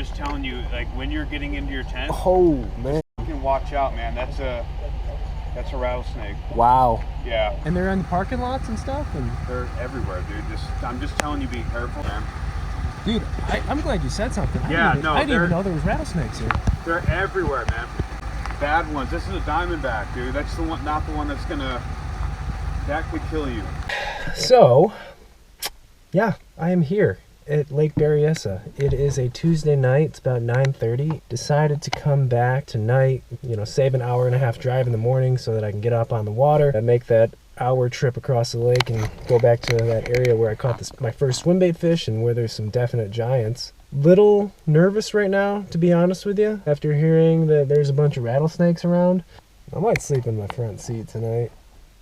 just telling you, like when you're getting into your tent, Oh man. you can watch out, man. That's a rattlesnake. Wow. Yeah. And they're in the parking lots and stuff? And They're everywhere, dude. I'm just telling you, be careful, man. dude, I'm glad you said something. Yeah, I didn't even know there was rattlesnakes here. They're everywhere, man. Bad ones. This is a diamondback, dude. That's the one, not the one that's gonna. That could kill you. So, yeah, I am here at Lake Berryessa. It is a Tuesday night. It's about 9:30. Decided to come back tonight, you know, save an hour and a half drive in the morning so that I can get up on the water and make that hour trip across the lake and go back to that area where I caught my first swimbait fish and where there's some definite giants. Little nervous right now, to be honest with you, after hearing that there's a bunch of rattlesnakes around. I might sleep in my front seat tonight.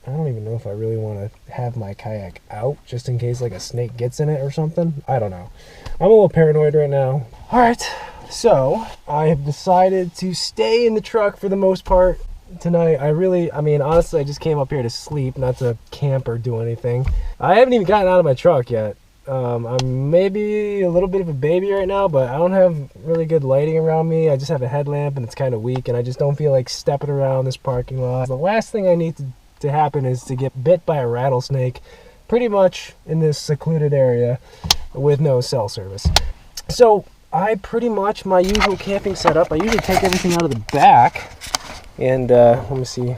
I don't even know if I really want to have my kayak out just in case like a snake gets in it or something. I don't know. I'm a little paranoid right now. All right, so I have decided to stay in the truck for the most part tonight. I mean, honestly, I just came up here to sleep, not to camp or do anything. I haven't even gotten out of my truck yet. I'm maybe a little bit of a baby right now, but I don't have really good lighting around me. I just have a headlamp and it's kind of weak, and I just don't feel like stepping around this parking lot. The last thing I need to happen is to get bit by a rattlesnake pretty much in this secluded area with no cell service. So I pretty much, my usual camping setup, I usually take everything out of the back and let me see,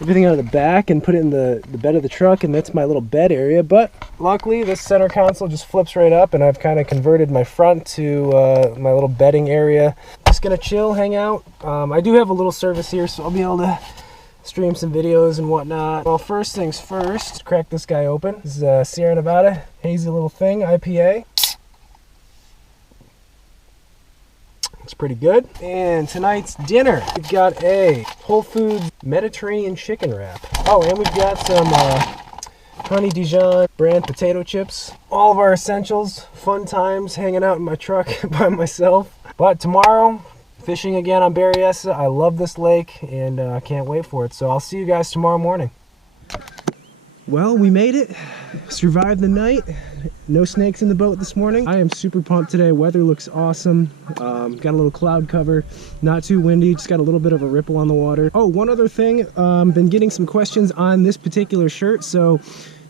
everything out of the back and put it in the bed of the truck, and that's my little bed area. But luckily this center console just flips right up, and I've kind of converted my front to my little bedding area. Just gonna chill, hang out. I do have a little service here, so I'll be able to stream some videos and whatnot. Well, first things first, let's crack this guy open. This is Sierra Nevada hazy little thing, IPA. Looks pretty good. And tonight's dinner, we've got a Whole Foods Mediterranean chicken wrap. Oh, and we've got some Honey Dijon brand potato chips. All of our essentials. Fun times hanging out in my truck by myself. But tomorrow, fishing again on Berryessa. I love this lake and I can't wait for it. So I'll see you guys tomorrow morning. Well, we made it. Survived the night. No snakes in the boat this morning. I am super pumped today. Weather looks awesome. Got a little cloud cover. Not too windy. Just got a little bit of a ripple on the water. Oh, one other thing. Been getting some questions on this particular shirt. So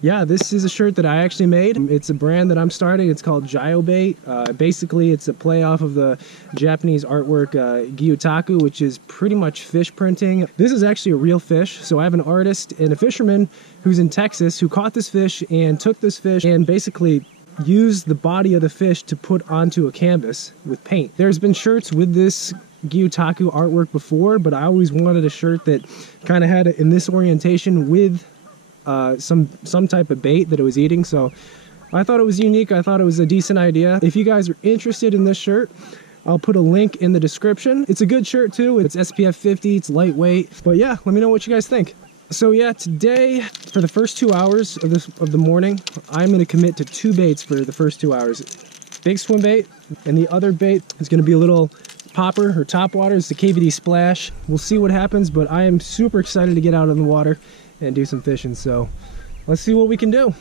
yeah, this is a shirt that I actually made. It's a brand that I'm starting. It's called Swimbait. Basically, it's a play off of the Japanese artwork Gyutaku, which is pretty much fish printing. This is actually a real fish. So I have an artist and a fisherman who's in Texas who caught this fish and took this fish and basically used the body of the fish to put onto a canvas with paint. There's been shirts with this Gyutaku artwork before, but I always wanted a shirt that kind of had it in this orientation with some type of bait that it was eating. So I thought it was unique. I thought it was a decent idea. If you guys are interested in this shirt, I'll put a link in the description. It's a good shirt too. It's SPF 50, it's lightweight. But yeah, let me know what you guys think. So yeah, today for the first 2 hours of the morning, I'm gonna commit to 2 baits for the first 2 hours. Big swim bait, and the other bait is gonna be a little popper or topwater. It's the KVD Splash. We'll see what happens, but I am super excited to get out in the water and do some fishing. So let's see what we can do.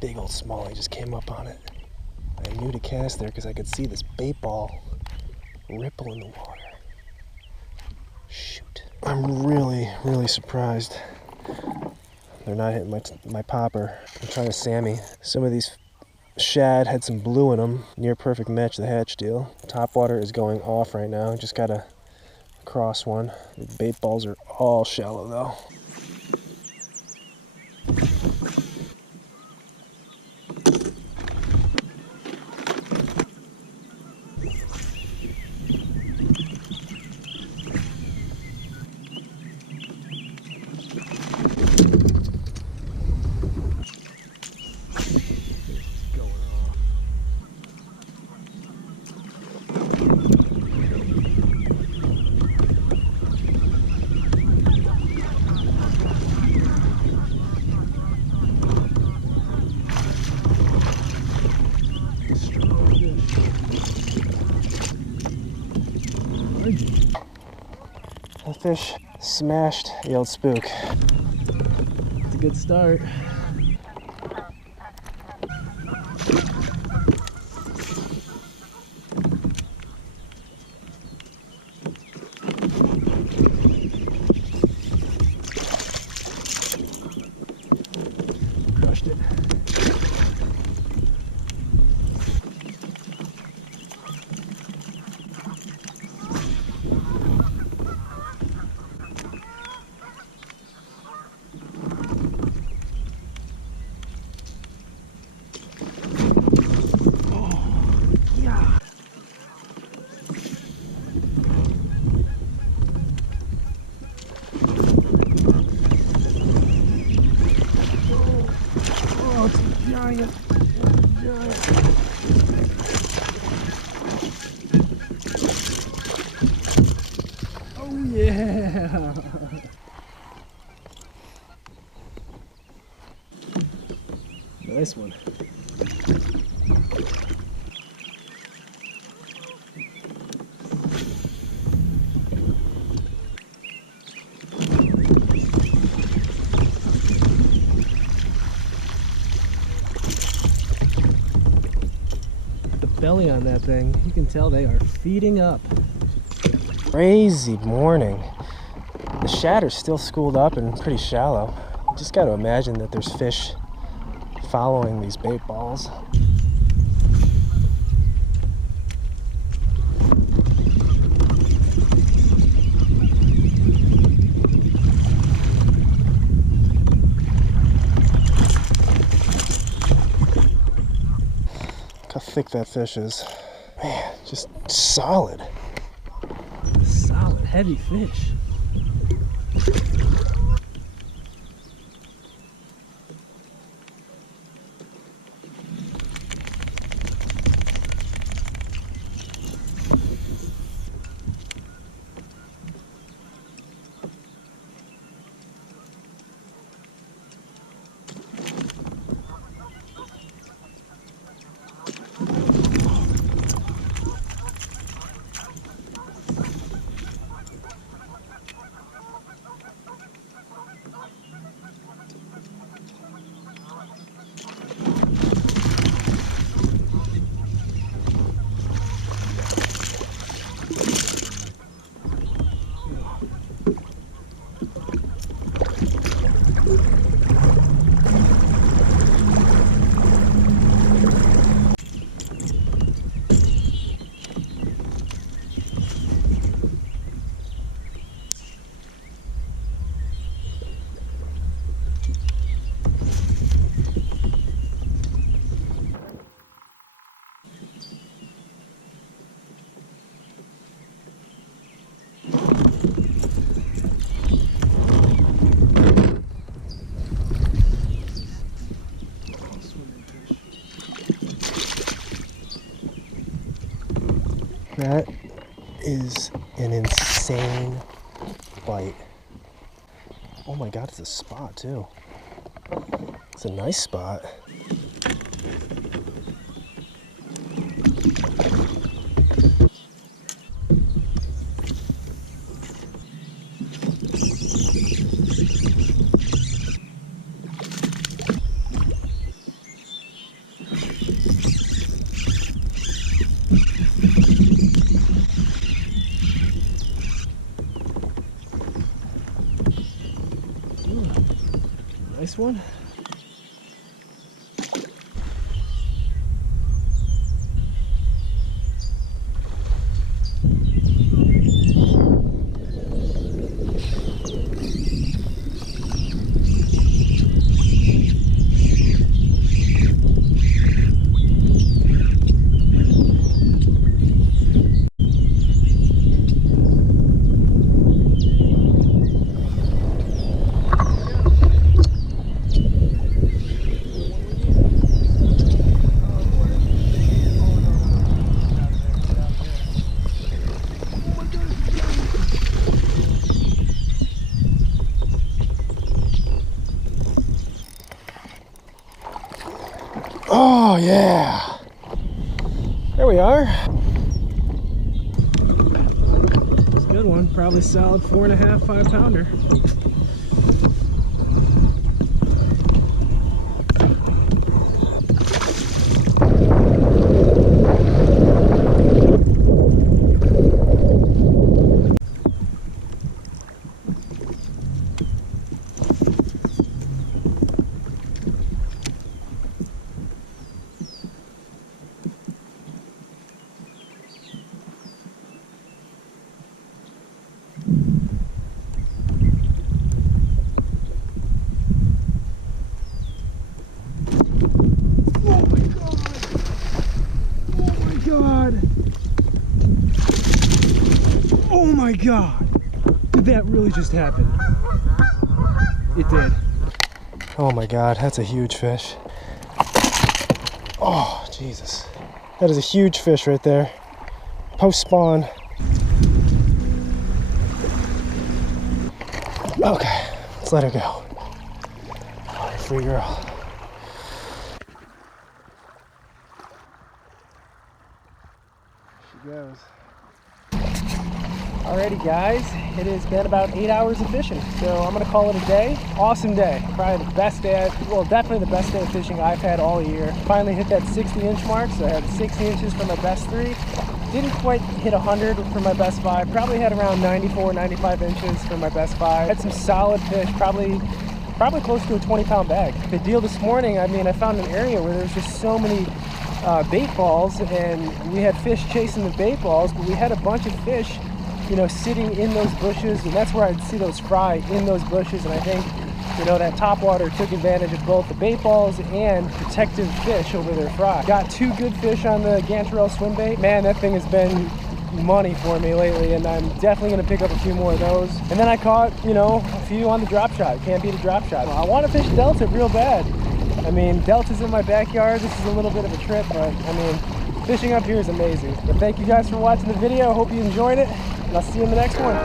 Big old smallie just came up on it. I knew to cast there because I could see this bait ball ripple in the water. Shoot. I'm really surprised they're not hitting my popper. I'm trying to Sammy. Some of these shad had some blue in them. Near perfect match the hatch deal. Topwater is going off right now. Just got a cross one. The bait balls are all shallow though. that fish smashed the old spook. It's a good start. Crushed it. Oh, it's a giant. Oh yeah. Nice one. Belly on that thing, you can tell they are feeding up. Crazy morning. The shatter's still schooled up and pretty shallow. You just got to imagine that there's fish following these bait balls. How thick that fish is. Man, just solid. Solid, heavy fish. That is an insane bite. Oh my God, it's a spot too. It's a nice spot. Nice one. Oh yeah, there we are. It's good. good one. Probably solid 4.5, 5-pounder. Oh my god! Did that really just happen? It did. Oh my god, that's a huge fish. Oh, Jesus. That is a huge fish right there. Post spawn. Okay, let's let her go. Alright, free girl. She goes. Alrighty guys, it has been about 8 hours of fishing, so I'm going to call it a day. Awesome day. Probably the best day, well definitely the best day of fishing I've had all year. Finally hit that 60-inch mark, so I had 60 inches for my best 3. Didn't quite hit 100 for my best 5. Probably had around 94, 95 inches for my best 5. Had some solid fish, probably close to a 20-pound bag. The deal this morning, I mean, I found an area where there's just so many bait balls, and we had fish chasing the bait balls, but we had a bunch of fish, you know, sitting in those bushes, and that's where I'd see those fry, in those bushes. And I think, you know, that Topwater took advantage of both the bait balls and protective fish over their fry. Got 2 good fish on the Gantarelle swim bait. Man, that thing has been money for me lately, and I'm definitely going to pick up a few more of those. And then I caught, you know, a few on the drop shot. Can't beat a drop shot. I want to fish Delta real bad. I mean, Delta's in my backyard. This is a little bit of a trip, but I mean, fishing up here is amazing. But thank you guys for watching the video. I hope you enjoyed it, and I'll see you in the next one.